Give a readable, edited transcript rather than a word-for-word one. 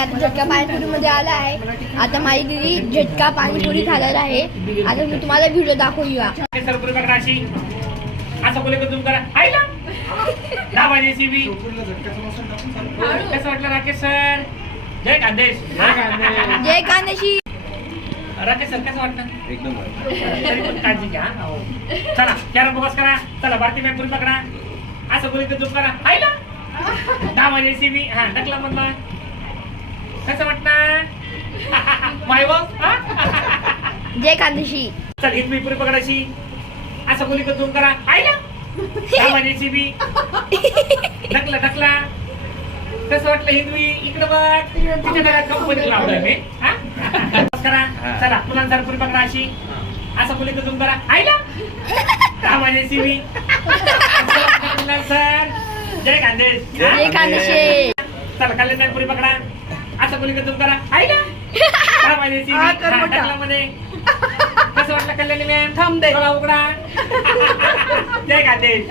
आता झटका पाणीपुरी मध्ये आला आहे. आता माझी दिदी झटका पाणीपुरी खायला आहे. आता मी तुम्हाला व्हिडिओ दाखवूया. सरपुरी पकडा अशी असं बोले का तुम करा आईला दाबा जेसीबी. कसं वाटलं राकेश सर? जय खानदेश. जय कांदेशी. राकेश सर कसं वाटतं? एकदम तरी पण काळजी घ्या. चला कॅरम फोकस करा. चला भारती मॅम पुरी पकडा. असं बोले का तुम करा आईला दाबा जेसीबी. हा टाकला मधला. कसं वाटणार माय जय कांदेशी. चल एक मी पुरी पकडायची. असं बोली का तुम करा आईला दाबा जेसीबी. ढकला. कसं वाटलं हिंदवी? इकडे बघ तिच्या घरात कंपनी लावलंय मी. करा चला मुलांसार पुरी पकडा अशी. असं बोली का तुम करा आईला दाबा जेसीबी. सर जय खानदेश. जय कांदेशी. चला कल्याण पुरी पकडा. असं बोली का तुम करा आईला दाबा जेसीबी. ढकला मध्ये. कसं वाटलं कल्याणी मॅम? थांब दे उघडा. जय खानदेश.